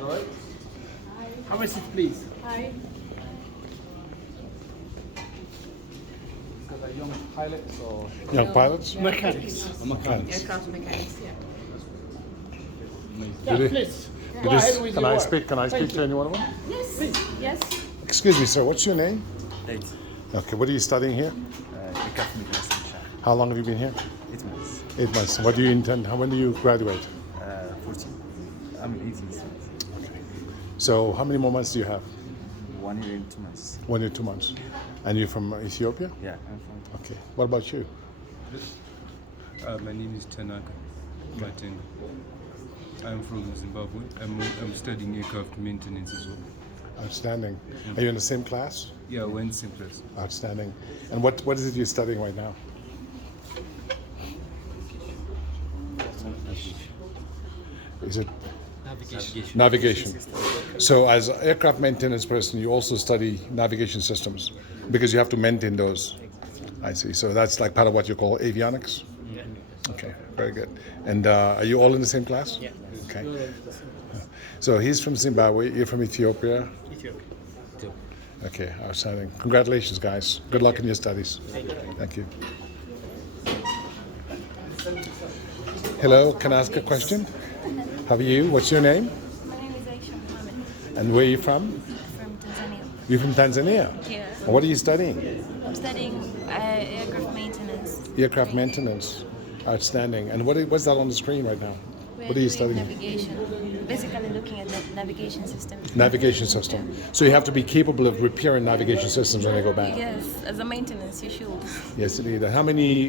Have a seat, please. Hi. Are young pilots or Young pilots? mechanics? Mechanics. Aircraft mechanics, yeah. Yeah, Did please. Did Go this- ahead with Can your I work. speak? Can I Thank speak to you. any one of them? Yes. Yes. Excuse me, sir. What's your name? Eight. Okay. What are you studying here? Aircraft mechanics in Shah. How long have you been here? 8 months. 8 months. What do you intend? When do you graduate? 14. I'm 18. So how many more months do you have? 1 year and 2 months. 1 year, 2 months. And you're from Ethiopia? Yeah, I'm from. Okay. What about you? My name is Tanaka Matenga. I'm from Zimbabwe. I'm studying aircraft maintenance as well. Outstanding. Are you in the same class? Yeah, we're in the same class. Outstanding. And what is it you're studying right now? Is it navigation? So as an aircraft maintenance person, you also study navigation systems because you have to maintain those. I see. So that's like part of what you call avionics? Okay, very good. And are you all in the same class? Yeah. Okay. So he's from Zimbabwe, you're from Ethiopia. Ethiopia. Okay, outstanding. Congratulations, guys. Good luck in your studies. Thank you. Hello, can I ask a question? How are you? What's your name? My name is Aisha Mohammed And where are you from? from Tanzania. You're from Tanzania? Yeah. And what are you studying? I'm studying aircraft maintenance. Aircraft maintenance. Outstanding. And what's that on the screen right now? We're What are you doing studying? navigation. Basically looking at the navigation system. Navigation system. So you have to be capable of repairing navigation systems when they go bad. Yes, as a maintenance you should. Yes, indeed. And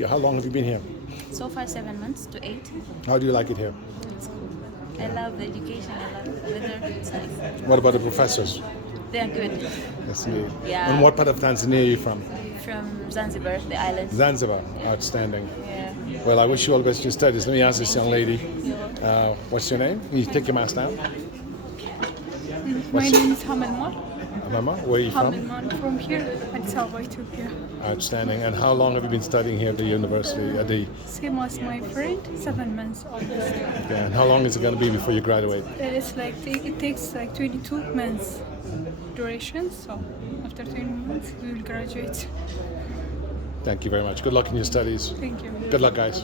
how long have you been here? So far 7 months to 8. How do you like it here? It's cool. I love the education, I love the weather, it's nice. What about the professors? They are good. Yes, indeed. Yeah. And what part of Tanzania are you from? From Zanzibar, the island. Zanzibar. Outstanding. Yeah. Well, I wish you all the best in your studies. Let me ask this young lady. What's your name? Can you take your mask down? My name is Hamelman. Mama, where are you from? Hamelman from here, Addis Ababa, Ethiopia. Outstanding. And how long have you been studying here at the university? Same as my friend, 7 months almost. And how long is it going to be before you graduate? It's like it takes like 22 months duration. So after 20 months, we will graduate. Thank you very much. Good luck in your studies. Thank you. Good luck, guys.